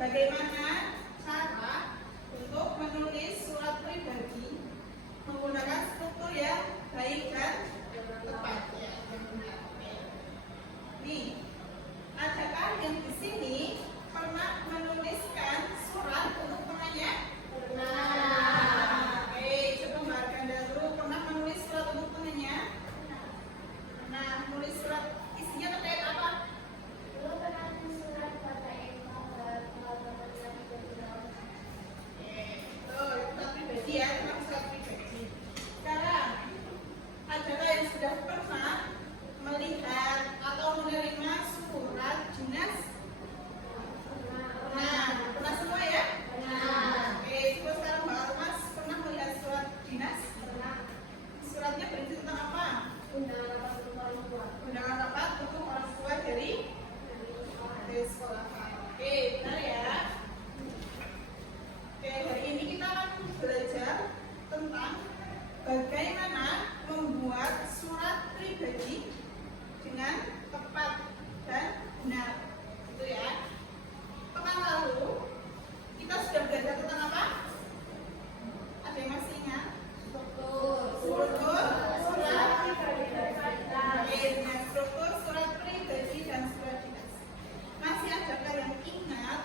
Bagaimana cara untuk menulis surat pribadi menggunakan struktur yang baik dan tepat ya, yang benar. Nih, adakah yang di sini pernah menuliskan surat untuk temannya? Pernah. Oke, coba Mbak Arganda dulu pernah menulis surat untuk temannya? Pernah menulis surat, isinya terkait apa? Dulu pernah nulis surat pada Eva kalau temannya tidak. Betul, surat pribadi ya, tentang surat pribadi. Sekarang, adakah yang sudah pernah melihat atau menerima surat dinas? Pernah semua ya? Pernah. Oke, coba sekarang Mbak Almas pernah melihat surat dinas? Pernah. Suratnya berisi tentang apa? Undangan rapat untuk orang tua. Undangan rapat untuk orang tua dari sekolah. Oke, benar ya. Oke, hari ini kita akan belajar tentang bagaimana membuat surat pribadi dengan tepat dan benar. Itu ya. Pekan lalu kita sudah belajar tentang apa? Ada yang masih ingat? Struktur surat pribadi dan struktur surat pribadi dan surat dinas. Masih adakah yang ingat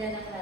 nila ng